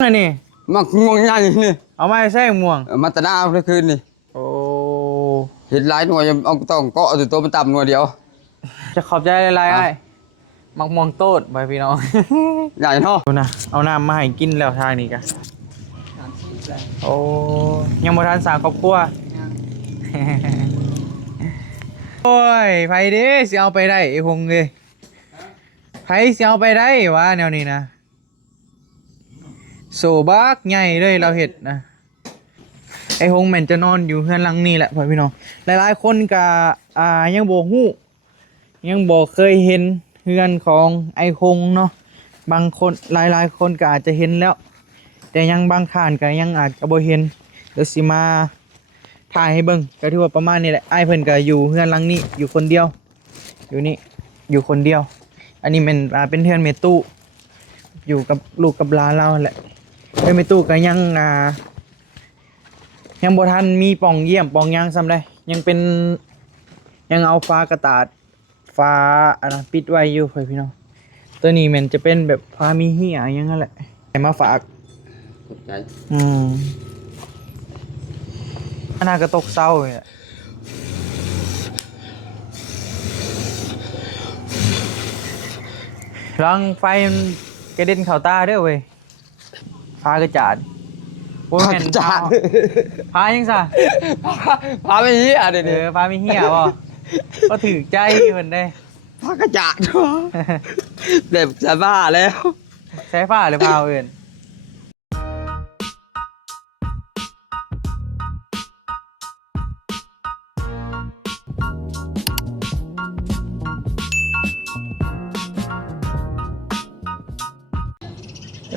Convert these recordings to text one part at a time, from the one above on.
ไงนี่มักม่วงใหญ่นี่เอามาใส่ม่วงมาตะนาเอาคืนนี่โอ้เห็นหลายหน่วยเอาต้องเกาะตัวมันต่ำหน่วยเดียวจะขอบใจอะไรไอ้มักม่วงโต้ไปพี่น้อง ใหญ่เนาะดูนะเอาน้ำมาให้กินแล้วทางนี้กันโอ้ยังบ่ทันสร้างครอบครัว โอ้ยไผเด้สิเอาไปได้ไอ้พงเลยไผสิเอาไปได้วะแนวนี้นะโซบักใหญ่เลยเราเห็ดนะไอ้พงแม่นจะนอนอยู่เฮือนหลังนี้แหละพ่อพี่น้องหลายๆคนก็ยังบ่ฮู้ยังบ่เคยเห็นเฮือนของไอ้คงเนาะบางคนหลายๆคนก็อาจจะเห็นแล้วแต่ยังบางท่านก็ยังอาจจะบ่เห็นเดี๋ยวสิมาถ่ายให้เบิ่งก็ถือว่าประมาณนี้แหละไอ้เพิ่นก็อยู่เฮือนหลังนี้อยู่คนเดียวอยู่นี่อยู่คนเดียวอันนี้มันเป็นเฮือนเมตู้อยู่กับลูกกับหลานเราแหละเฮือนเมตู้ก็ยังบ่ทันมีป่องเยี่ยมป่องยางซ้ำได้ยังเอาฟ้ากระตาดฟ้าอันนั้นปิดไว้อยู่เพื่อนพี่น้องตัวนี้มันจะเป็นแบบฟ้ามีเหี้ยอย่างนั้นแหละมาฝากขอบใจอันน่ากระตกเศร้าเลยรังไฟมันกระเด็นเข่าตาเด้อเว้ยฟ้ากระจาดพากระจาดฟ้ายังซะพาไม่เหี้ยเด้อฟ้ามีเหี้ยบ่ก็ถือใจเพิ่นได้พากระจาดแบบจะบ้าแล้วใช้ฟ้าหรือเปล่าเอิ้น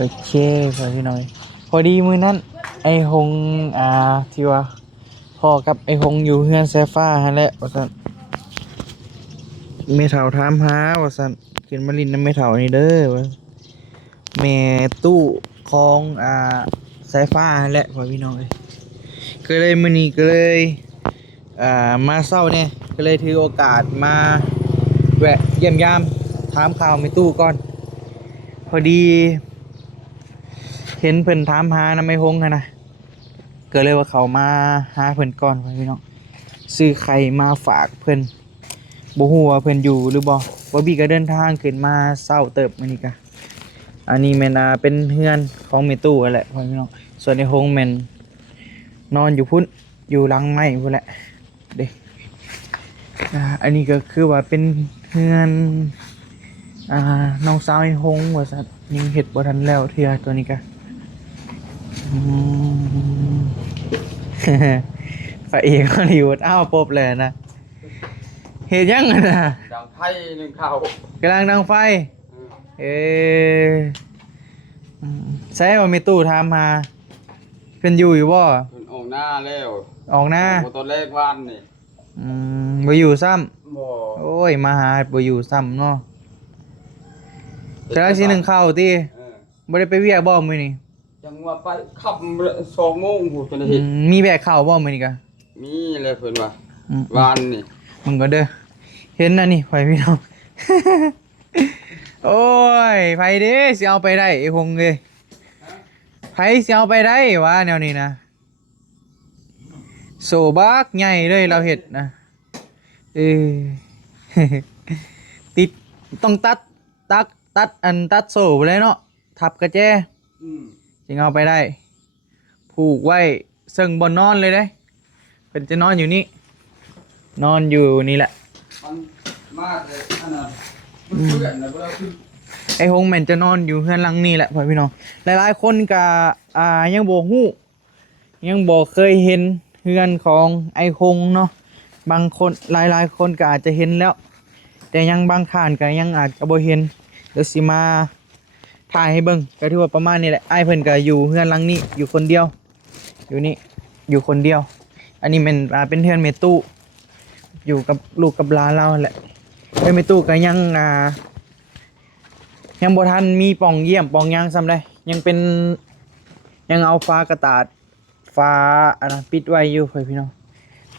โอเคพี่น้อยพอดีมื้อนั้นไอ้หงที่ว่าพ่อกับไอ้หงอยู่เฮือนแซฟ้าหั่นแหละว่าซั่นแม่เฒ่าถามหาว่าซั่นขึ้นมาลินนำแม่เฒ่านี่เด้อว่าแม่ตู้ของสายฟ้าหั่นแหละพ่อพี่น้องเอ้ยก็เลยมื้อนี้ก็เลยมาเช้าเนี่ยก็เลยถือโอกาสมาแวะเยี่ยมยามถามข่าวแม่ตู้ก่อนพอดีเห็นเพิ่นถามหานำไอ้หงนะก็เลยว่าเขามาหาเพิ่นก่อนพี่น้องซื้อไข่มาฝากเพิ่นบ่ฮู้ว่าเพิ่นอยู่หรือบ่บี้ก็เดินทางขึ้นมาเช้าเติบมื้อนี้กะอันนี้แม่นเป็นเฮือนของแม่ตู้นั่นแหละพี่น้องส่วนไอ้หงแม่นนอนอยู่พุ่นอยู่หลังไม้พุ่นแหละเด้อันนี้ก็คือว่าเป็นเฮือนน้องสาวไอ้หงว่าซั่นยังเฮ็ดบ่ทันแล้วเทื่อตัวนี้กะพระเอกฮอลลีวูดอ้าวปบเลยนะเหตุยังไงนะดังไพ่หนึ่งข้าวกำลังดังไฟใช่ว่ามีตู้ทำมาเป็นอยู่บ่ออกหน้าแล้วออกหน้าตัวเลขวันนี่บ่อยู่ซ้ำบ่โอ้ยมาหาบ่อยู่ซ้ำเนาะกำลังสิหนึ่งเข้าตีบ่ได้ไปเวียกบ่มื้อนี้จังว่าไปขับ2 โมงหูจะได้เห็นมีแบกข้าวบ่มื้อนี้กะมีเลยเพิ่นว่าวานนี่มึงก็เด้อเห็นนะนี่ไผพี่น้อง โอ้ยไผเด้สิเอาไปได้ไอ้พงเอ้ยไผสิเอาไปได้วะแนวนี้นะโซบักใหญ่เลยเราเห็ดนะติดต้องตัดโซ่ไปเลยเนาะทับกระแจจึงเอาไปได้ผูกไว้ซึ่งบนนอนเลยได้เป็นจะนอนอยู่นี่นอนอยู่นี่แหละไอ้หงแม่นจะนอนอยู่เฮือนหลังนี่แหละพ่อพี่น้องหลายๆคนก็ยังบ่ฮู้ยังบ่เคยเห็นเฮือนของไอ้คงเนาะบางคนหลายๆคนก็อาจจะเห็นแล้วแต่ยังบางท่านก็ยังอาจจะบ่เห็นเดี๋ยวสิมาถ่ายให้เบิ่งก็ถือว่าประมาณนี้แหละไอ้เพิ่นก็อยู่เฮือนหลังนี้อยู่คนเดียวอยู่นี่อยู่คนเดียวอันนี้มันเป็นเฮือนเมตู้อยู่กับลูกกับหลานเราแหละเฮือนเมตู้ก็ยังบ่ทันมีป่องเยี่ยมป่องยางซ้ำได้ยังเอาฟ้ากระตาดฟ้าอันนั้นปิดไว้อยู่เพื่อนพี่น้อง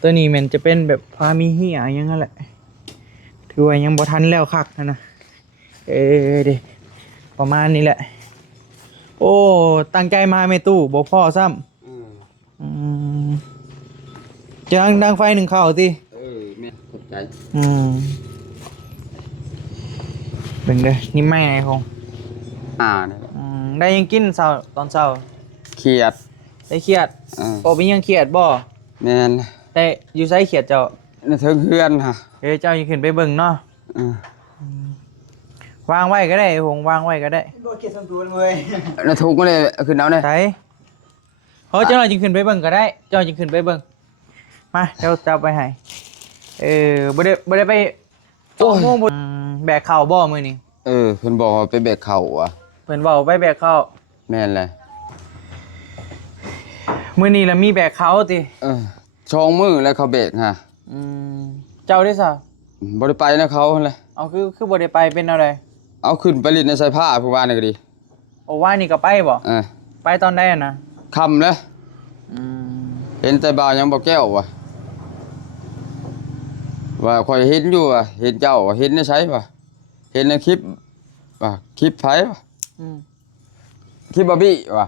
ตัวนี้มันจะเป็นแบบฟ้ามีเหี้ยอย่างนั้นแหละถือว่ายังบ่ทันแล้วคักนะเด้ประมาณนี้แหละโ โอ้ตั้งใจมาไม่ตู้บ่พ่อซ้ำ อืม อืมจะดังไฟหนึ่งเข้าติ แม่ขอบใจ อืมเบิ่งเด้อนี่ไม่ไงคง เนี่ย ได้ยังกินเช้าตอนเช้า เครียด ได้เครียด โอ้เป็นยังเครียดบ่ แม่น ได้อยู่ไสเครียดเจ้า น่ะเทิงเฮือนฮะ เจ้าอย่าขึ้นไปเบิ่งเนาะ อือ วางไว้ก็ได้คงวางไว้ก็ได้ บ่เก็บส่วนตัวเลย น่ะถูกบ่ได้ขึ้นเอาเนี่ย ไสเจ้าหน่อยจึงขึ้นไปเบิ่งก็ได้ เจ้าจึงขึ้นไปเบิ่งมาเจ้าจับไปให้บ่ได้ไปโอ้โหแบกข้าวบ่มื้อนี้ เพิ่นบอกว่าไปแบกข้าวอ่ะ เพิ่นเว้าไปแบกข้าว แม่นเลย มื้อนี้ละมีแบกข้าวติ ช่องมือแล้วเขาแบกฮะ อืมเจ้าได้ซะ บ่ได้ไปนะเขาหั่นแหละ เอาคือบ่ได้ไปเป็นอะไร เอาขึ้นไปลิดในสายผ้าผู้ว่านี่ก็ดี โอ้ว่านี่ก็ไปบ่ เออ ไปตอนใดอะนะ ค่ำแล้ว อืม เห็นแต่บ่าวยังบ่แก้วว่ะว่าข่อยเห็นอยู่ว่ะเห็นเจ้าว่ะเห็นในไสว่ะเห็นในคลิปว่ะคลิปไผว่ะ อืม คลิปบอบบี้ว่ะ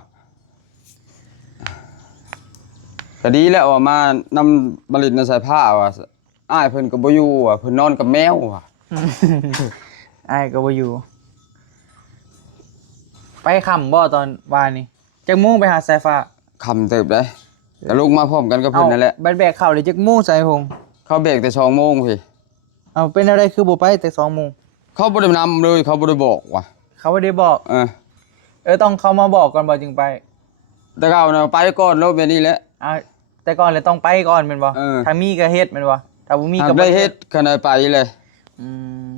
ก็ดีแล้วว่ามานำบริตในสายผ้าว่ะอ้ายเพิ่นก็บ่อยู่ว่ะเพิ่นนอนกับแมวว่ะ อ้ายก็บ่อยู่ ไปค่ำบ่ตอนวานนี่จักโมงไปหาสายฟ้า คำเติบได้ก็ลงมาพร้อมกันกับเพิ่นนั่นแหละ แบกข้าวเลยจักโมงใส่หง เขาเบรกแต่2 โมงพี่ เอาเป็นอะไรคือบ่ไปแต่2โมง เขาบ่ได้นำเลยเขาบ่ได้บอกว่ะ เขาบ่ได้บอก ต้องเขามาบอกก่อนบ่จึงไป แต่เขาน่ะไปก่อนแล้วแบบนี้แหละ เอาแต่ก่อนเลยต้องไปก่อนแม่นบ่ ถ้ามีก็เฮ็ดแม่นบ่ถ้าบ่มี หา ก็ กได้เฮ็ดขนาดไปเลย อืม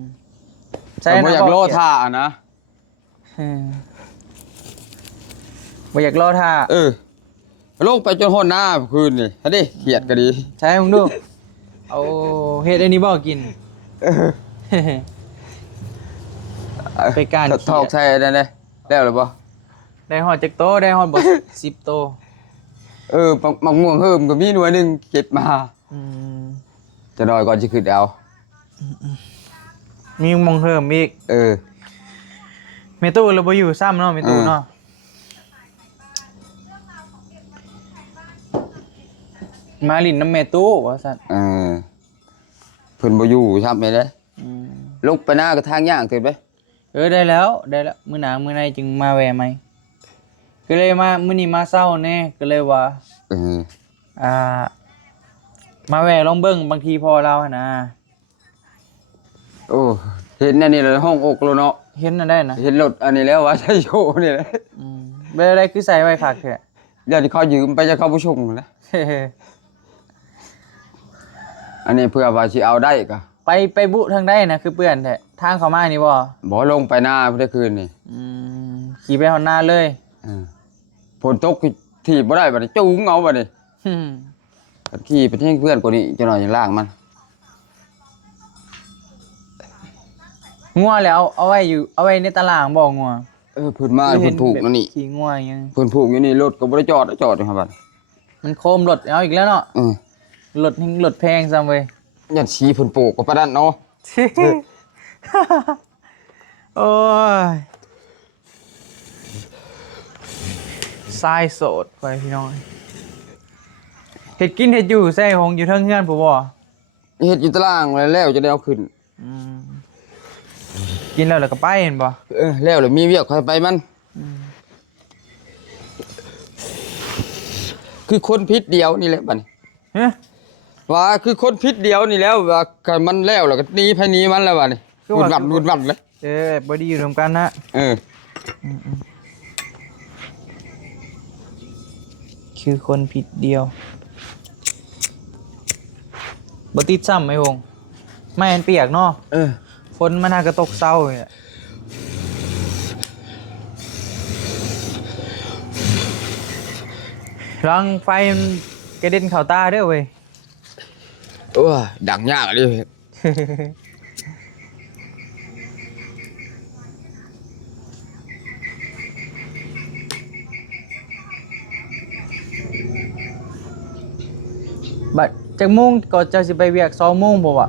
แต่บ่อยากโลท่านะ อืมบ่อยากรอท่า ลงไปจนฮ้อนหน้าคืนนี่ฮะดิเครียดก็ดี ใช่มึงดู เอาเฮ็ดอันนี้บ่กิน ไปการ ทอกใส่นั่นเด้แล้วหรือบ่ ได้ฮอดจักโตได้ฮอดบ่10โต มักม่วงเฮิมก็มีหน่วยหนึงเก็บมา อืม จะน้อยก่อนสิขึ้นเอา มีมองเพิ่มอีกเมตู้เราบ่อยู่ซ้ำเนาะเมตู้เนาะมาลินน้ำเมตู้ว่าซั่น เพิ่นบ่อยู่ครับแม่เด้ อืม ลงไปหน้าก็ทางย่างติดไป ได้แล้วมื้อหน้ามื้อในจึงมาแวะใหม่ก็เลยมามื้อนี้มาเช้าแน่ก็เลยว่ามาแวะลองเบิ่งบางทีพอเราหั่นนะ โอ้เห็นอันนี้เลยห้องอกแล้วเนาะ เห็นน่ะได้นะ เห็นรถอันนี้แล้วว่าใช่โชนี่แหละ เป็นอะไรคือใส่ไว้คักแท้ เดี๋ยวที่เขายืมไปจะเข้าผู้ชงนะอันนี้เพื่อว่าสิเอาได้ก็ ไปบุทางใดนะคือเปื้อนแท้ทางเข้ามานี่บ่ บ่ลงไปหน้าเมื่อคืนนี่ ขี่ไปหอนหน้าเลย ฝนตกถีบบ่ได้บัดนี้จูงเอาบัดนี้ขี่ไปที่เพื่อนกว่านี้จะหน่อยอย่างล่างมัน งัวแล้วเอาไว้ในตารางบ่งัว เพิ่นมาเพิ่นผูกนั่นนี่ ขี่งัวยัง เพิ่นผูกอยู่นี่รถก็บ่ได้จอดอยู่ครับบัด มันโคมรถเอาอีกแล้วเนาะรถแพงซ้ำเว้ย ยันชี้เพิ่นปลูกก็ปานนั้นเนาะ โอ้ยทรายโสดไปพี่น้องเฮ็ดกินเฮ็ดอยู่ใส่หงอยู่เทิงเฮือนผู้บ่ เฮ็ดอยู่ตารางแล้วจะได้เอาขึ้น กินแล้วก็ไปเห็นบ่ แล้วมีเวียกค่อยไปมันคือคนพิษเดียวนี่แหละบัดนี้ ฮะ ว่าคือคนพิษเดียวนี่แล้วว่าคันมันแล้วก็หนีภายนี้มันแล้วบัดนี้วุ่นวัดเลย บ่ดีอยู่รวมกันนะคือคนผิดเดียวบ่ติดซ้ำไอ้วงไม่มันเปียกเนาะฝนมันน่าก็ตกเศร้าเนี่ยรังไฟมันกระเด็นเข้าตาเด้อเว้ย ดังยากเลย บัดจักโมงก็จะสิไปเวียก2โมงบ่วะ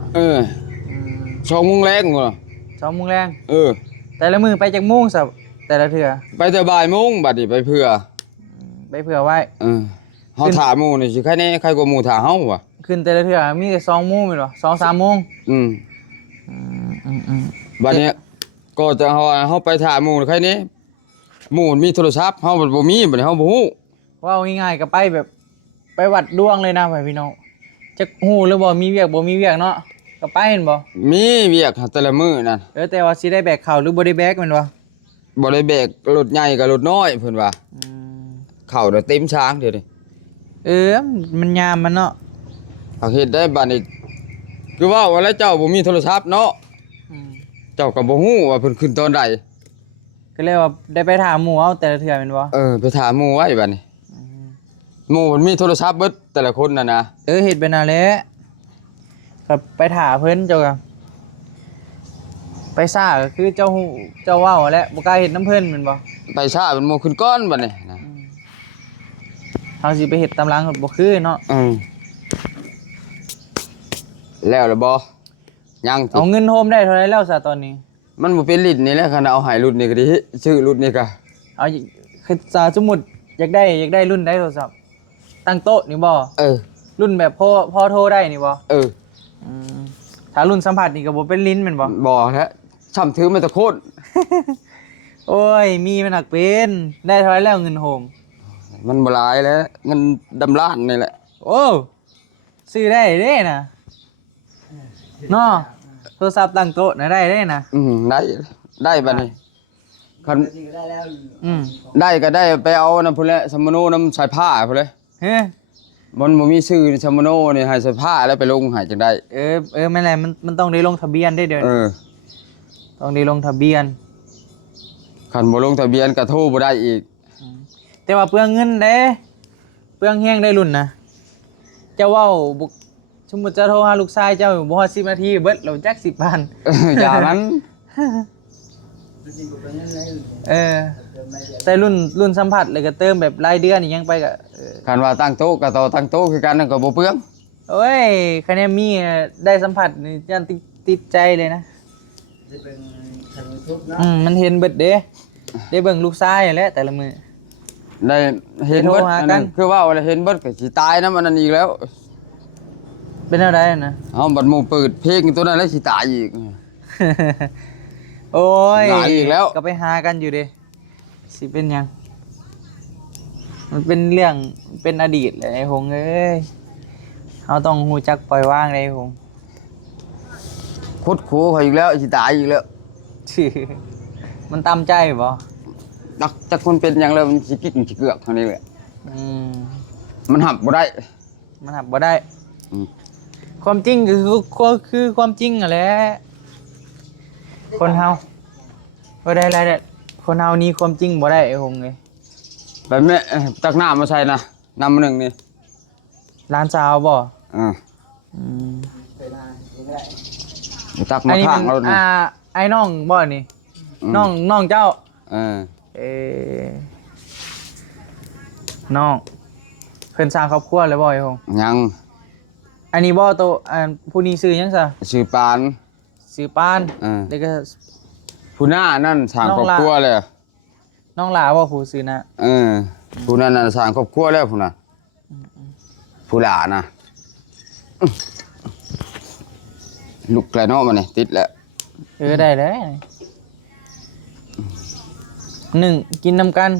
2 โมงแรงบ่ 2โมงแรง เออ แต่ละมื้อไปจักโมงซะ แต่ละเทื่อ ไปแต่บ่ายโมงบัดนี้ไปเพื่อ ไปเผื่อไว้ เฮาถามหมู่นี่สิใครแน่ใครกว่าหมู่ถาเฮาว่ะ ขึ้นแต่ละเทื่อมีแต่2 โมงแม่นบ่2 3 โมง อืม อืม บัดเนี้ยก็จะเฮาไปถามหมู่ใครแน่หมู่มีโทรศัพท์เฮาบ่มีบัดนี้เฮาบ่ฮู้ ว่าง่ายๆก็ไปแบบไปวัดดวงเลยนะพี่น้องจักฮู้หรือบ่มีเวียกบ่มีเวียกเนาะก็ไปเห็นบ่ มีเวียกแต่ละมื้อนั่น แต่ว่าสิได้แบกข้าวหรือบ่ได้แบกแม่นบ่ บ่ได้แบกรถใหญ่กับรถน้อยเพิ่นว่า อืม เข้าได้เต็มช้างเดี๋ยวนี้ มันยามมันเนาะ เอาเฮ็ดได้บัดนี้คือว่าแล้วเจ้าบ่มีโทรศัพท์เนาะ อืม เจ้าก็บ่ฮู้ว่าเพิ่นขึ้นตอนใด ก็เลยว่าได้ไปถามหมู่เอาแต่ละเทื่อแม่นบ่ ไปถามหมู่ไว้บัดนี้หมู่มันมีโทรศัพท์เบิดแต่ละคนน่ะนะ เฮ็ดไปนานแล้วก็ไปถามเพิ่นเจ้าก็ไปซ่าก็คือเจ้าฮู้เจ้าเว้าแหละบ่กล้าเฮ็ดน้ำเพิ่นแม่นบ่ ไปช้าเป็นหมู่ขึ้นก้อนบัดนี้นะ เฮาสิไปเฮ็ดตามหลังก็บ่คือเนาะ แล้วล่ะบ่ยังติ เอาเงินโฮมได้เท่าไหร่แล้วซะตอนนี้ มันบ่เป็นลิ้นนี่แหละคันเอาให้รุ่นนี้ก็ดีชื่อรุ่นนี้ก็ เอาคือสมมุติอยากได้รุ่นได้โทรศัพท์ตั้งโต๊ะนี่บ่ รุ่นแบบพอโทรได้นี่บ่ถ้ารุ่นสัมผัสนี่ก็บ่เป็นลิ้นแม่นบ่ บ่แท้ช่ำถือมันตะโคตร โอ้ยมีมันหนักเป็นได้เท่าไหร่แล้วเงินโฮม มันบ่หลายแล้วเงินดำล้านนี่แหละ โอ้ซื้อได้เด้น่ะเนาะโทรศัพท์ตั้งโต๊ะน่ะได้เด้น่ะ ได้บัดนี้คัน อืม ได้ก็ได้ไปเอานำพุ่นแหละสมโนน้ำสายผ้าพุ่นเลย เฮ้ย มันบ่มีชื่อสมโนนี่ให้สายผ้าแล้วไปลงให้จังได้ ไม่แหละมันต้องได้ลงทะเบียนได้เดี๋ยวนี้ต้องได้ลงทะเบียน คันบ่ลงทะเบียนก็โทรบ่ได้อีก แต่ว่าเปลืองเงินเด้เปลืองแห้งได้รุ่นนะเจ้าเว้าบุกสมมุติจะโทรหาลูกชายเจ้าบ่ฮอด10 นาทีเบิดเราจัก10 พัน อย่ามัน แต่รุ่นสัมผัสเลยก็เติมแบบรายเดือนนี่ยังไปก็ คันว่าตั้งโต๊ะก็ต่อตั้งโต๊ะคือกันนั่นก็บ่เปลือง โอ้ยคะแนนมีได้สัมผัสนี่ยันติดใจเลยนะมันเห็นเบิดเด้ได้เบิ่งลูกชายแหละแต่ละมื้อ ได้เห็นเบิด ไปโทรหา อัน กั นั้น นคือว่าเห็นเบิดก็สิตายนำอันนั้นอีกแล้ว เป็นอะไรนะ เฮาบัดหมู่เปิดเพลงตัวนั้นแล้วสิตายอีก โอ้ย หายอีกแล้ว ก็ไปหากันอยู่เด้สิเป็นหยังมันเป็นเรื่องเป็นอดีตเลยไอ้หงเอ้ยเราต้องหูจักปล่อยวางเลยไอ้หง คุดคูเขาอีกแล้วสิตายอีกแล้ว มันตามใจบ่ จักคนเป็นหยังแล้วมันสิกิกสิเกือกเท่านี้แหละ อืม มันหับบ่ได้ มันหับบ่ได้ อืม ความจริงก็คือความจริงอ่ะแหละคนเฮาบ่ได้อะไรเด็ดคนเฮานี่ความจริงบ่ได้ไอ้หงเอ้ย แบบนี้ตักน้ำมาใส่นะน้ำมาหนึ่งนี่ ร้านสาวบ่ อืมตัก อั มาน นี้ ข้า มั ง น เรานี่ ไอ้น้องบ่นี่ อืม น้องเจ้า เออ เอน้องเพิ่นสร้างครอบครัวแล้วบ่ไอ้หง ยัง อันนี้บ่โตผู้นี้ซื้อหยังซะ ชื่อปาน ซื้อปาน แล้วก็ ผู้หน้านั่นสร้าง น้อง ครอบ ละ ครัวเลย น้องหลาบ่ผู้ซื้อนะ ผู้นั้นน่ะสร้างครอบครัวแล้วผู้น่ะผู้หลานะลูกไกลเนาะมันนี่ติดแล้ว ได้เลยหนึ่งกินนำกัน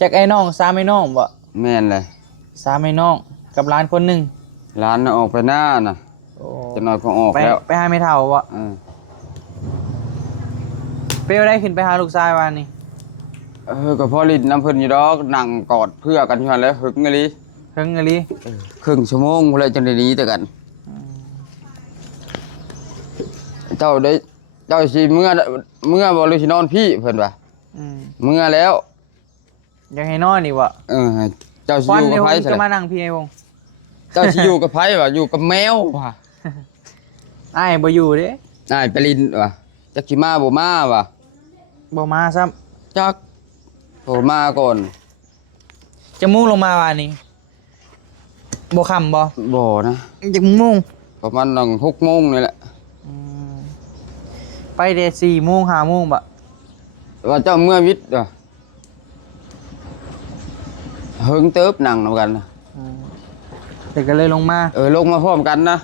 จากไอ้น้อง3ไอ้น้องบ่ แม่นเลย 3ไอ้น้องกับหลานคนหนึง ร้านน่ะออกไปหน้าน่ะ โอ้ จะน้อยก็ออก ไป แล้ว ไปหาแม่เฒ่าบ่เปลวได้ขึ้นไปหาลูกชายว่านี่ ก็พอลิ้นน้ำเพิ่นอยู่ดอกนั่งกอดเพื่อกันอยู่หั่นแหล้วหึงอีหลี เฮิงอีหลี ครึ่งชั่วโมงพุ่นเลยจังได้หนีแต่กัน เจ้าสิเมื่อบ่หรือสินอนพี่เพิ่นว่า อืม เมื่อแล้ว อยากให้นอนนี่บ่ เจ้าสิ ควัน อยู่ เดี๋ กั ยว บไผ ผม ซะ จะมานั่งพี่ไอ้วง เจ้าสิอยู่กับไผว่ะอยู่กับแมวว่ะ อ้ายบ่อยู่เด้ นายไปลินว่ะจักสิมาบ่มาว่ะ บ่มาซ้ำ จักโทรมาก่อน จะมุ่งลงมาว่านี่บ่ค่ำบ่ บ่นะ จะมุ่ง ประมาณนัง6:00 นนี่แหละ ไปเด้4 โมง 5 โมงบ่ ว่าเจ้าเมื่อวิทย์เฮิงเติบนั่งนำกันนะ แต่ก็เลยลงมา ลงมาพร้อมกันนะ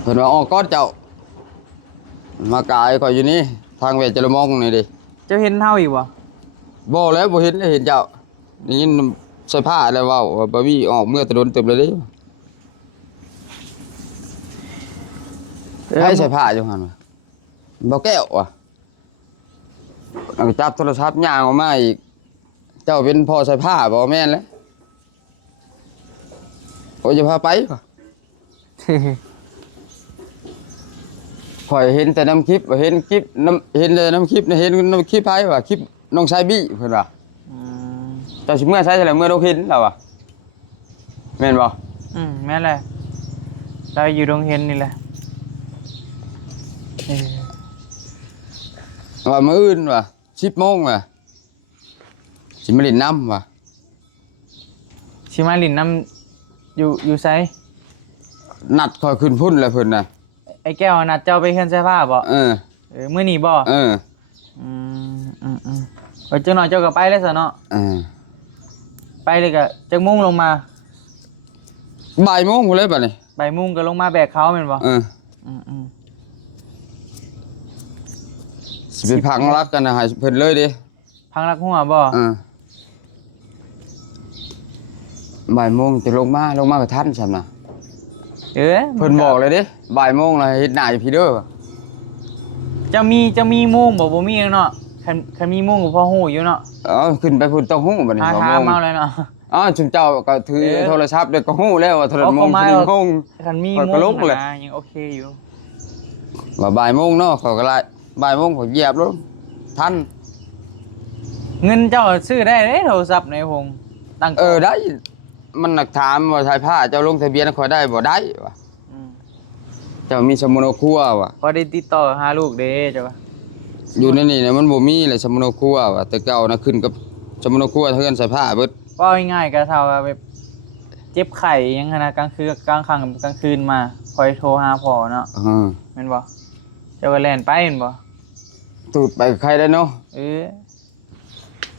เพิ่นว่าออกก้อนเจ้ามากายก็อยู่นี่ทางเวชจรมองนี่ดิ เจ้าเห็นเท่าอีกบ่ บ่แล้วบ่เห็นเจ้าได้ยินใส่ผ้าแล้วเว้าว่าบ่มีออกเมื่อแตะโดนเต็มเลยเด้ให้ใส่ผ้าอยู่หั่นว่ะบ่แก้วว่ะเอาจับโทรศัพท์ย่างออกมาอีกเจ้าเป็นพ่อใส่ผ้าบ่แม่นแล้วโอ้ยจะพาไปป่ะ ข่อยเห็นแต่น้ำคลิปเห็นคลิปเห็นแต่น้ำคลิปนะเห็นน้ำคลิปไผว่ะคลิปน้องชายบี้เพิ่นว่าเจ้าสิเมื่อใช้อะไรเมื่อเราเห็นแล้วว่ะแม่นบ่ แม่นแหละเราอยู่ตรงเห็นนี่แหละว่ามื้ออื่นว่ะ10:00 นว่ะสิมาเล่นน้ำว่ะ ชิมาลินน้ำอยู่ไซ นัดข่อยขึ้นพุ่นแล้วเพิ่นน่ะ ไอ้แก้วนัดเจ้าไปเคลื่อนเสื้อผ้าบ่มื้อนี้บ่ว่าเจ้าหน่อยเจ้าก็ไปแล้วซะเนาะไปเลยก็จักมุ่งลงมา บ่ายโมงพุ่นเลยบัดนี้ บ่ายมุ่งก็ลงมาแบกเขาแม่นบ่สิไปพังรักกันนะให้เพิ่นเลยดิ พังรักหัวบ่บ่ายโมงจะลงมาก็ทันซั่นน่ะเพิ่นบอกเลยดิบ่ายโมงน่ะเฮ็ดหน้าอยู่พี่เด้อจะมีมุ่งบ่มีเนาะคันมีมุ่งก็พอฮู้อยู่เนาะขึ้นไปพุ่นต้องฮู้บัดนี้บ่โมงมาเลยเนาะจุมเจ้าก็ถือโทรศัพท์เด้ก็ฮู้แล้วว่าโทรศัพท์โมงคันมีมุ่งนะยังโอเคอยู่ว่าบ่ายโมงเนาะเขาก็ไล่บ่ายโมงเขาเหยียบรถทันเงินเจ้าซื้อได้เด้โทรศัพท์ในพงตั้งได้มันหนักถามว่าชายผ้าเจ้าลงทะเบียนขอได้บ่ได้วะเจ้ามีสมุนครัววะพอได้ติดต่อหาลูกเด้เจ้าอยู่ในนี่นะมันบ่มีเลยสมุนครัววะแต่เก่านะขึ้นกับสมุนครัวเทือนชายผ้าเบิดว่าง่ายๆก็เท่าแบบเจ็บไข้ยังขนาดกลางคืนกลางค่ำกลางคืนมาคอยโทรหาพ่อเนาะแม่นบ่เจ้าก็แล่นไปแม่นบ่ตูดไปใครได้เนาะ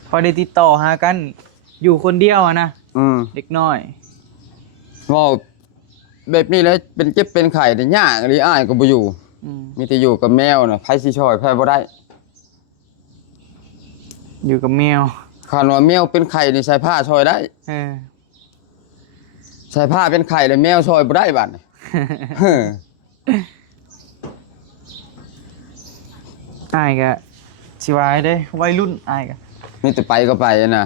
พอได้ติดต่อหากันอยู่คนเดียวนะเด็กน้อยว่าแบบนี้แล้วเป็นเจ็บเป็นไข้แต่ยากหรืออ้ายก็บ่อยู่มีแต่อยู่กับแมวน่ะไผสิช่วยไผบ่ได้อยู่กับแมวคันว่าแมวเป็นไข้นี่ใส่ผ้าช่วยได้ใส่ผ้าเป็นไข้แล้วแมวช่วยบ่ได้บัดนี้อ้ายก็สิว่าเด้วัยรุ่นอ้ายก็มีแต่ไปก็ไปน่ะ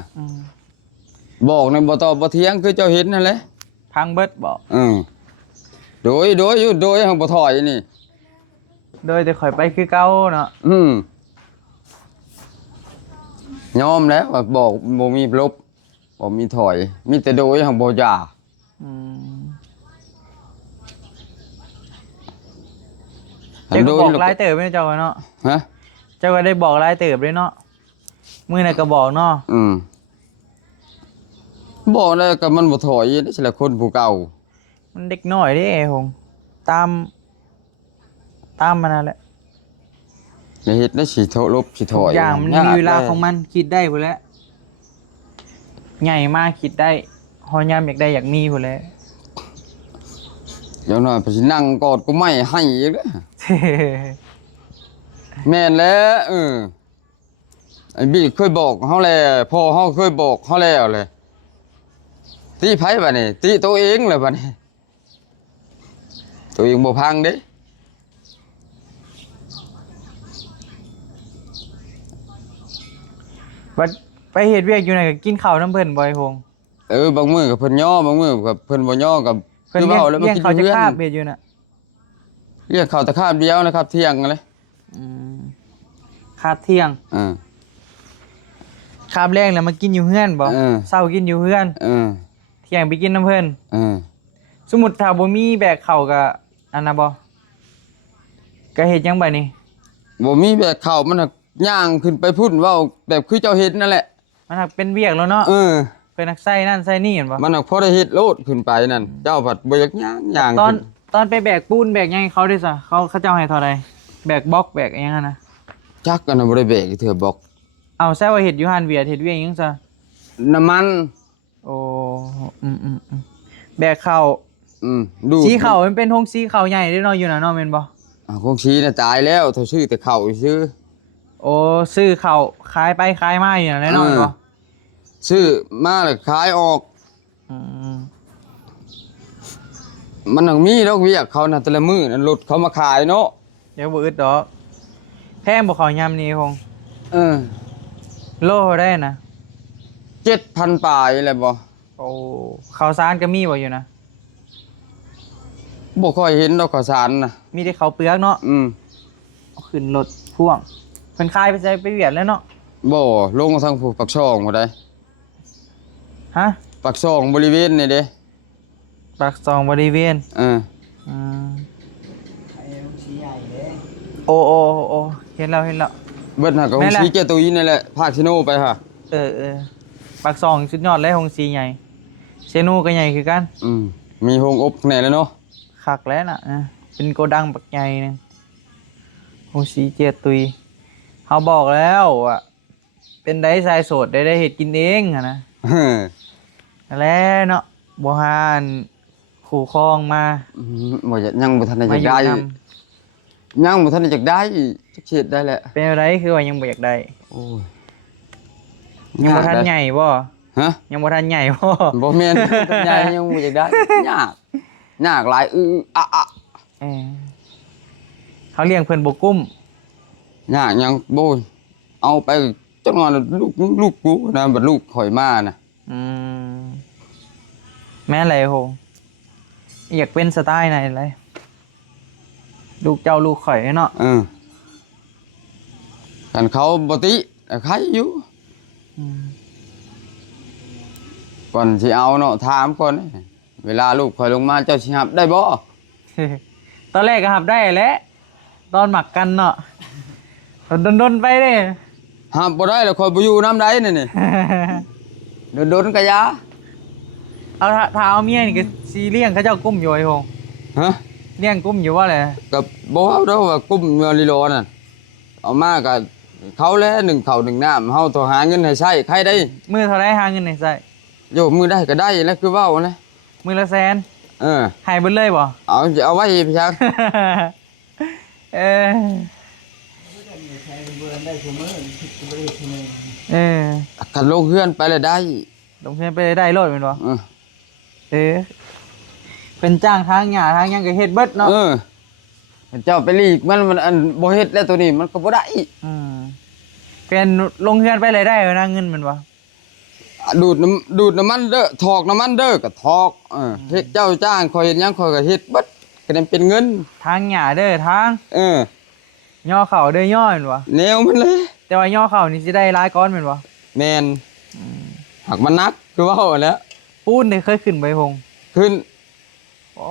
บอกในบ่ตอบบ่เถียงคือเจ้าเห็นนั่นแหละพังเบิดบอกโดยอยู่โดยหังบ่ถอยนี่โดยแต่ข่อยไปคือเก่าเนาะยอมแล้วบอกบ่มีลบบ่มีถอยมีแต่โดยหังบ่ย่าเจ้าก็บอกหลายเติบไม่เจ้าเนาะฮะเจ้าก็ได้บอกหลายเติบเลยเนาะมื้อน่ะก็บอกเนาะบอกแล้วก็มันบ่ถอยนี่สิละคนผู้เก่ามันเด็กน้อยเด้หงตามมันนั่นแหละเฮ็ดได้สิโทลบสิถอยอย่างมันมีเวลาของมันคิดได้พุ่นแหละใหญ่มากคิดได้ฮอยามอยากได้อยากมีพุ่นแหละเดี๋ยวหน่อยไปสินั่งกอดกูไม่ให้อีกเด้อแม่นแล้วไอ้บี้เคยบอกเฮาแล้วพ่อเฮาเคยบอกเฮาแล้วเลยตีไผบัดนี้ตีตัวเองเลยบัดนี้ตัวเองบ่พังเด้บัดไปเฮ็ดเวียกอยู่ไหนก็กินข้าวน้ำเพิ่นบ่อยหงบางมื้อก็เพิ่นย่อบางมื้อก็เพิ่นบ่ย่อกับเพิ่นเว้าแล้วมากินเพื่อนข้าวเบียดอยู่น่ะเรียกข้าวตะคาบเดียวนะครับเที่ยงเลยคาบเที่ยงคาบแรงแล้วมากินอยู่เฮือนบ่เช้ากินอยู่เฮือนเที่ยงไปกินน้ำเพิ่นสมมุติถ้าบ่มีแบกข้าวก็อันน่ะบ่ก็เฮ็ดจังบัดนี้บ่มีแบกข้าวมันย่างขึ้นไปพุ่นเว้าแบบคือเจ้าเฮ็ดนั่นแหละมันเป็นเวียกแล้วเนาะเพิ่นนักใส่นั่นใส่นี่เห็นบ่มันพอได้เฮ็ดโลดขึ้นไปนั่นเจ้าผัดบ่อยากย่างตอนไปแบกปูนแบกหยังเขาได้ซะเขาเจ้าให้เท่าใดแบกบล็อกแบกหยังนะ จักกันน่ะบ่ได้เบรกเถื่อบอก เอาแซ่ว่าเฮ็ดอยู่หันเวียดเฮ็ดเวียงหยังซะ น้ำมัน โอ้แบกข้าว ดู สีข้าวมันเป็นธงสีข้าวใหญ่เด้อเนาะอยู่น่ะเนาะแม่นบ่ คงชี้น่ะตายแล้วเท่าชื่อแต่เข้าชื่อ โอ้ซื้อข้าวขายไปขายมาอยู่น่ะแน่นอนบ่ ชื่อมาแล้วขายออก อืม มันต้องมีดอกเวียกเขาน่ะแต่ละมื้อนั่นรถเขามาขายเนาะ เดี๋ยวบ่อึดดอกแพงบ่ข้าวยำนี่คง เออ โลเท่าได้นะ 7,000ปลายแหละบ่ โอ้ข้าวสารก็มีบ่อยู่นะ บ่ค่อยเห็นดอกข้าวสารน่ะ มีแต่ข้าวเปลือกเนาะ เอาขึ้นรถพ่วงเพิ่นขายไปใช้ไปเวียดแล้วเนาะ บ่ลงทางผู้ปักช่องบ่ได้ ฮะ ปักช่องบริเวณนี่เด้ ปากซองบริเวณ อืม โอ้โอ้โอ้เห็นแล้วเห็นแล้ว เบิดหาก็ แม่นล่ะ ชี้แก้ตัวอีนี่แหละภาคซิโนไปค่ะ ปากซองสุดยอดเลยหงสีใหญ่เซนูก็ใหญ่คือกัน มีโรงอบแน่แล้วเนาะ คักแล้วน่ะเป็นโกดังบักใหญ่นึงหงสีเจียตุยเขาบอกแล้วอ่ะเป็นได้ชายโสดได้เฮ็ดกินเองอะนะ แล้วเนาะบ่หานขู่ครองมา บ่จะยังบ่ทันได้ มา จัก อยู่ ได้ น ยังบ่ทันได้จักได้จักเฮ็ดได้แหละ เป็นอะไรคือว่ายังบ่อยากได้ โอ้ย ยังบ่ทันใหญ่บ่ ฮะ ยังบ่ทันใหญ่บ่ บ่แม่นทันใหญ่ยังบ่จักได้ยากยากหลายอะ เออเขาเลี้ยงเพิ่นบ่กุ้ม ยากยังโบยเอาไปจังว่าลูกกูนะบัดลูกข่อยมาน่ะ อืมแม่อะไรโหอยากเป็นสไตล์ไหนอะไรลูกเจ้าลูกข่อยเนาะ กันเขาบ่ติใครอยู่ อืม ก่อนสิเอาเนาะถามก่อนเวลาลูกข่อยลงมาเจ้าสิรับได้บ่ ตอนแรกก็หับได้แหละตอนหมักกันเนาะดนๆไปเด้ ห้ามบ่ได้แล้วข่อยบ่อยู่น้ำใดนี่โดนกะยา เอาถ้าเอาเมียนี่ก็สิเลี้ยงเขาเจ้ากุ้มอยู่ไอ้โห ฮะ เลี้ยงกุ้มอยู่ว่าแหละ ก็บ่เว้าดอกว่ากุ้มยอลิโลน่ะเอามาก็เขาแลหนึ่งข้าวหนึ่งน้ำเฮาต้องหาเงินให้ใช้ใครได้ มือเท่าไรหาเงินให้ใส่ โยมมือได้ก็ได้แล้วคือเว้านะ มือละแสน เออ ให้เบิดเลยบ่ เอาไว้พี่ช้าง เออเออ กันลงเฮือนไปเลยได้ ลงเพื่อนไปได้รถเป็นบ่ เออ เออเป็นจ้างทางหญ้าทางหยังก็เฮ็ดเบิดเนาะ เออเจ้าไปลีกมันอันบ่เฮ็ดแล้วตัวนี้มันก็บ่ได้ เป็นลงเพื่อนไปเลยได้นะเงินแมันบ่ ดูดน้ำมันเด้อถอกน้ำมันเด้อก็ถอกเฮ็ดเจ้าจ้างคอยเฮ็ดหยังคอยก็เฮ็ดเบิดก็ได้เป็นเงิน ทางหญ้าเด้อทาง ย่อเข่าเด้อย่อแม่นบ่ แนวมันเลย แต่ว่าย่อเข่านี่สิได้หลายก้อนแม่นบ่ แม่นหักมันนักคือว่าเอาแล้ว ปูนนี่เคยขึ้นไปพง ขึ้น อ๋อ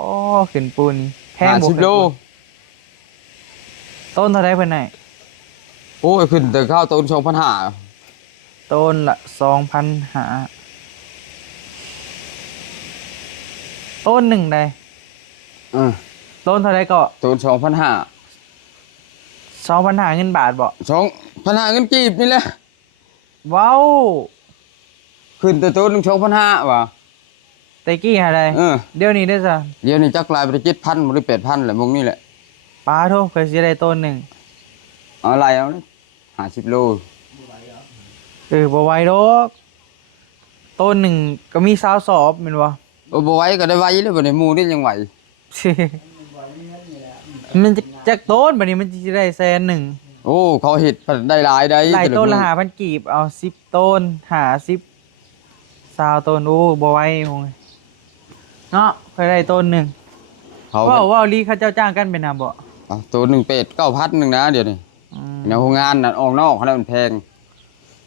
ขึ้นปูนแพงบ่ 50โล ต้นเท่าไรเพิ่นให้ โอ้ยขึ้นแต่ข้าวต้น2,500 ต้นละ2,500ต้นหนึ่งได้ ต้นเท่าไรก็ ต้น2,500 2,500เงินบาทบ่ 2,500เงินกีบนี่แหละ ว้าว ขึ้นแต่ต้นหนึง2,500ว่ะ แต่กี้หาได้เดี๋ยวนี้ได้ซะ เดี๋ยวนี้จักลายไปได้7,000บ่ได้8,000แหละวงนี้แหละ ปลาโทเคยสิได้ต้นหนึ่ง เอาอะไรเอาเลย50โล บ่ไหวดอกต้นหนึ่งก็มี20สอบแม่นบ่ โอ้บ่ไหวก็ได้ไหวแล้วบ่ได้หมู่ได้ยังไหว มันจะต้นบัดนี้มันสิได้แสนหนึ่ง โอ้เขาเฮ็ดได้หลายได้ หลายต้นละ5,000กีบเอา10ต้น50 20ต้นโอ้บ่ไหวคงเนาะเคยได้ต้นหนึ่ง เขา ว้าวลีเขาเจ้าจ้างกันเป็นน่ะบ่ ตัวหนึ่งเป็ด9,000นึงนะเดี๋ยวนี้ในโรงงานน่ะออกนอกเขาแล้วมันแพง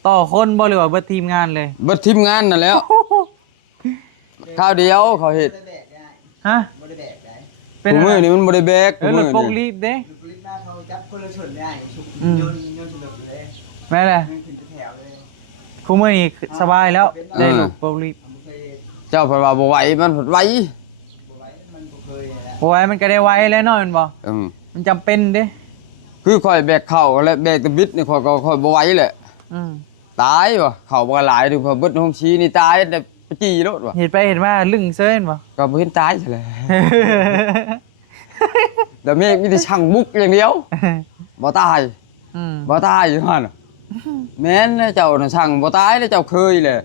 ต่อคนบ่หรือว่าเบิดทีมงานเลย เบิดทีมงานนั่นแล้วข้าวเดียวเขาเฮ็ด ฮะ บ่ได้แบกได้ เป็น ผู้มือนี่มันบ่ได้แบก รถปกรีบเด้ ลูกลิ้นหน้าเขาจับคนละชนได้ชุบโยนสนุกเลย แม่นแหละ มันขึ้นแถวเลย คู่มื้อนี้สบายแล้วได้รถปกรีบ ผมเคย เจ้าเพิ่นว่าบ่ไหวมันไหว บ่ไว้มันบ่เคยแหละ บ่ไหวมันก็ได้ไวแล้วเนาะแม่นบ่ อืม มันจำเป็นเด้ คือคอยแบกเข่าและแบกตะบิดนี่คอยก็คอยบ่ไหวแหละ อืม ตายวะเข่าบ่หลายถึงพอเบิดห้องชี้นี่ตายแต่ไปจี้รถวะ เห็นไปเห็นมาลึงเซินบ่ ก็บ่เห็นตายซะเลยแต่เมฆมีแต่ช่างบุกอย่างเดียวบ่ตาย อืม บ่ตายอยู่หั่นน่ะแม่นนะเจ้าน่ะช่างบ่ตายแล้วเจ้าเคยเลย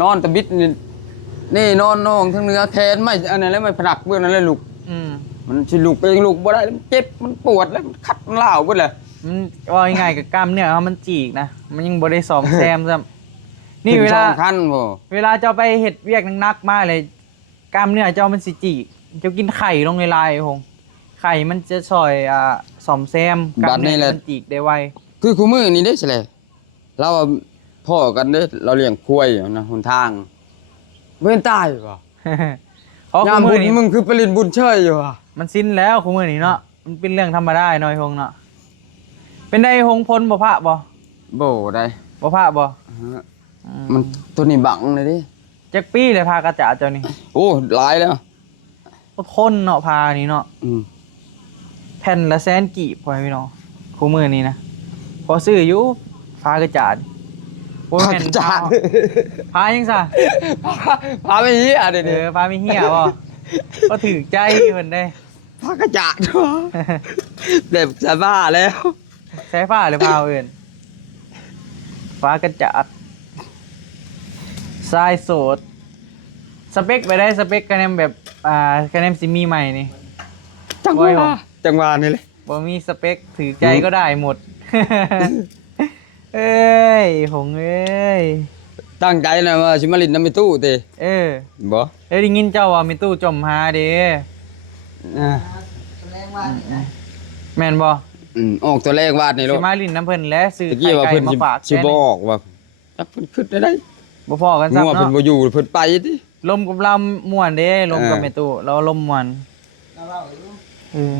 นอนตะบิดนี่นอนน้องทั้งเนื้อแขนไม่อันนั้นแล้วไม่ผนักเบื้องนั้นเลยลูก อืม มันสิลูกเองลูกบ่ได้มันเจ็บมันปวดแล้วมันคัดมันล้าวเบิดเลย มันว่าง่ายๆกับกล้ามเนื้อเขามันจีกนะมันยังบ่ได้ซ่อมแซมซ้ำนี่เวลา ขึ้นสองคันบ่ เวลาเจ้าไปเฮ็ดเวียกหนักๆมากเลยกล้ามเนื้อเจ้ามันสิจีกเจ้ากินไข่ลงในลายหงไข่มันจะช่วยซ่อมแซมกล้ามเนื้อมันจีกได้ไว คือคู่มือนี่เด้สิแหละเราว่าพ่อกันเด้เราเลี้ยงควายอยู่นะหนทางบ่เห็นตายบ่ เพราะ ยา คุ ม มื บุ อ ญ นี่ มึงคือไปเลินบุญเชยอยู่อ่ะ มันสิ้นแล้วคุมือนี่เนาะมันเป็นเรื่องธรรมดาหน่อยหงเนาะเป็นได้หงพลบ่พระบ่ โบได้ บ่พระบ่ มันตัวนี้บังเลยดิ จักปี้เลยพากระจาเจ้านี่ โอ้หลายแล้ว ก็ทนเนาะพานี่เนาะ อืม แผ่นละแสนกีบพ่อพี่น้องคุมือนี่นะพอซื้ออยู่พากระจาดบ่แม่น จาน พายังซะ พาไปเหี้ยเด้ พาไม่เหี้ยบ่ก็ถือใจเพิ่นได้ พากระจาดแบบจะบ้าแล้ว ใช้ฟ้าหรือพาเอื่นฟ้ากระจาดทรายโสดสเปคไปได้สเปคคะแนนแบบคะแนนซิมีใหม่นี่ จังห โอ้ย วะจังหวะนี่เลย บ่มีสเปคถือใจก็ได้หมด เอ้ยหงเอ้ย ตั้งใจนะว่าสิมาลินน้ำในตู้เต เออ บ่ เอ้ยได้ยินเจ้าว่ามีตู้จมหาเด้ อ่า แรงว่านี่นะ แม่นบ่ ออกตัวแรกวาดนี่ลู สิ ก มาลิ้นน้ำเพิ่นและซื้อ ตะกี้ ไข่ ว่า ไก่ เพิ่น มา สิ ฝาก สิบ่ออกว่าจักเพิ่นขึ้นได้ บ่พอกัน งัว ซ้ำ เพิ่น เนาะ บ่อยู่เพิ่นไปติ ลมกับลำม่วนเด้ลมกับแม่ตู้เราลมม่วน เราเล่าอยู่ เออ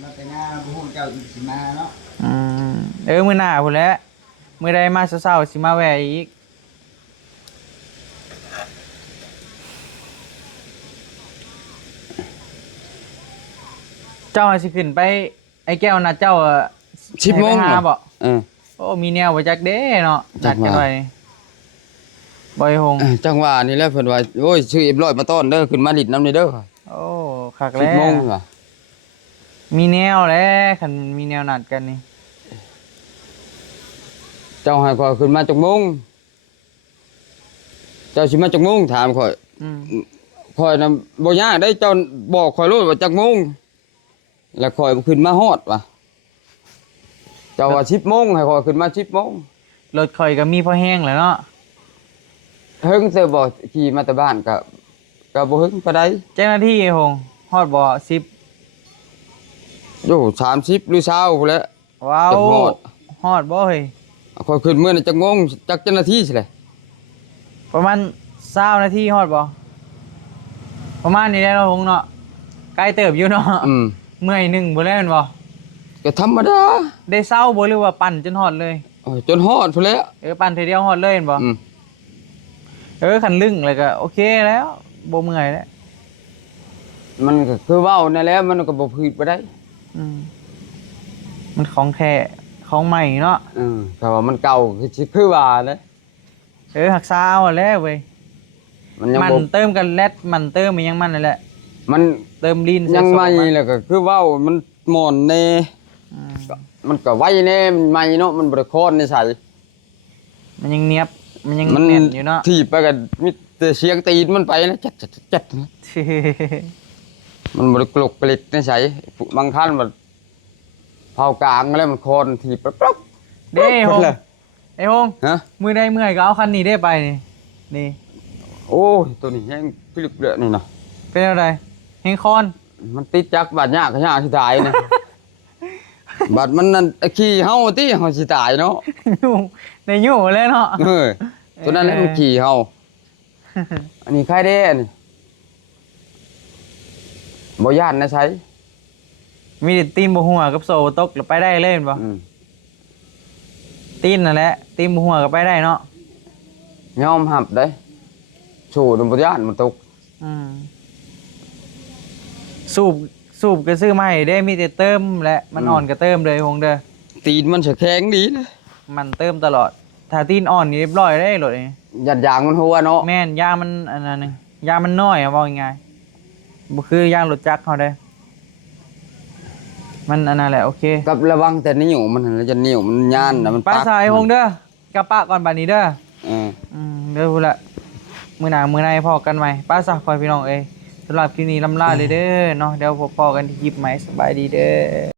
เราแต่งานผู้ฮู้เจ้าอีกสิมาเนาะ อืมมื้อหน้าพุ่นแหละมื้อใดมาเช้าๆสิมาแวะอีกเจ้าสิขึ้นไปไอ้แก้วนัดเจ้า10โมง ให้ไปหาบ่ เออ โอ้มีแนวบ่จักเด้เนาะ จั นั ก ดกัน ว่า ไว้บ่อยหง จังหวะนี่แหละเพิ่นว่าโอ้ยชื่อเอ็มร้อยมาต้อนเด้อขึ้นมาลิดน้ำนี่เด้อ โอ้คัก สิ แล้ บโมง ว ว่ะ มีแนวแล้วคันมีแนวนัดกันนี่ เจ้าให้ข่อยขึ้นมาจักโมงเจ้าสิมาจักโมงถามข่อย อืม ข่อยน่ะบ่ยากได้เจ้าบอกข่อยรู้ว่าจักโมงแล้วข่อยขึ้นมาฮอดว่ะเจ้าว่า10โมงให้ข่อยขึ้นมา10โมง รถข่อยก็มีพอแห้งแล้วเนาะ เฮิงเตอบ่ขี่มาแต่บ้านก็บ่เฮิงปานใด เจ้าหน้าที่หงฮอดบ่10 โย่30หรือ20พุ่นแหล้ว ว้าว จะฮอด ฮอดบ่เฮ้ย ข่อยขึ้นมื้อน่ะจักโมงจักเจ้าหน้าที่สิแหละ ประมาณ20นาทีฮอดบ่ประมาณนี้แหละเนาะหงเนาะใกล้เติบอยู่เนาะ เมื่อยหนึงบ่แล้วแม่นบ่ ก็ธรรมดา ได้เศร้าบ่หรือว่าปั่นจนฮอดเลย จนฮอดพุ่นแหล้ว ปั่นทีเดียวฮอดเลยแม่นบ่ คันลึงเลยก็โอเคแล้วบ่เมื่อยแล้ว มันก็คือเว้านั่นแหละมันก็บ่ผิดบ่ได้ อืมมันของแท้ของใหม่เนาะ แต่ว่ามันเก่าคือว่าเด้ หักซาวอะแล้วเว้ย มันยัง มัน บ่ เติมกันแลดมันเติมมันยังมันนั่นแหละ มัน เติมลีน ยังใหม่ ใส่ แล้วก็คือเว้ามันหมอนแน่ อืม มันก็ไว้แน่มันใหม่เนาะมันบ่ได้โคนในใส่ มันยังเนียบมันยัง มัน แน่นอยู่เนาะ ถีบไปก็มีแต่เสียงตีนมันไปนะจัดๆๆนะมันบ่ได้กลกกลิดในใส่บางคันมันเผากลางแล้วมันโคนถีบไปป๊อก เด้โฮง เลย ไอ้โฮง ฮะ มือใดเมื่อยก็เอาคันนี้ได้ไปนี่ โอ้ยตัวนี้แห้งพิลึกเด้อนี่เนาะ เป็นอะไรเฮงคอน มันติดจักบาดยากก็ยากสิตายนะ บาดมันนั่นขี่เฮาติเฮาสิตายเนาะ ยุ่งในยุ่งเลยเนาะ เออตัวนั้นแหละมันขี่เฮาอันนี้ใครเด้อันนี้บ่ย่านนะใช้ มีแต่ตีนบ่หัวกับโซตกแล้วไปได้เลยเห็นบ่ ตีนนั่นแหละตีนบ่หัวก็ไปได้เนาะ ยอมหับได้โชว์ดมบ่ย่านมันตก อืมสูบ สูบก็ซื้อมาให้ได้มีแต่เติมและมันอ่อนก็เติมเลยหงเด้อ ตีนมันจะแข็งดีนะ มันเติมตลอดถ้าตีนอ่อนนี่เรียบร้อยได้รถนี่ ยัดยางมันหัวเนาะ แม่นยางมันอันนั้นนึงยางมันน้อยอะว่าง่ายๆบ่คือยางรถจักรเขาเด้อมันอันนั้นแหละโอเค กับระวังแต่นิ้วมันจะนิ้วมันย่านนะมัน ป้า ปัก สายหงเด้อกลับปะก่อนบัดนี้เด้อ เออ เด้อพูดละมื้อหน้ามื้อในพอกันใหม่ป้าซะพ่อพี่น้องเอ้ยสำหรับคลิปนี้ลำลาเลยเด้อเนาะเดี๋ยวพบกันที่คลิปใหม่สบายดีเด้อ